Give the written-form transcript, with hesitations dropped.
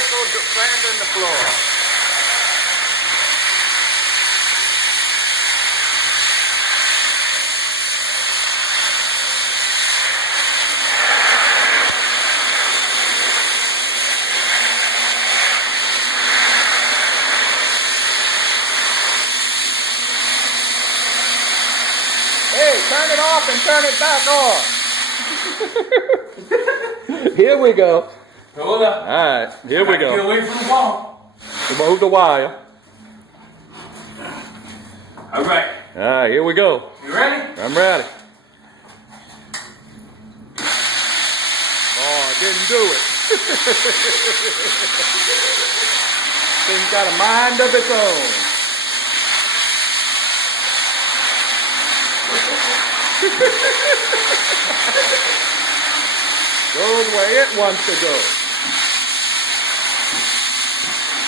Michael sanding the floor. Hey, turn it off and turn it back on. Here we go. Hold up. All right, here we Get go. away from the wall. Move the wire. All right. All right, here we go. You ready? I'm ready. Oh, I didn't do it. Thing's got a mind of its own. Goes where it wants to go.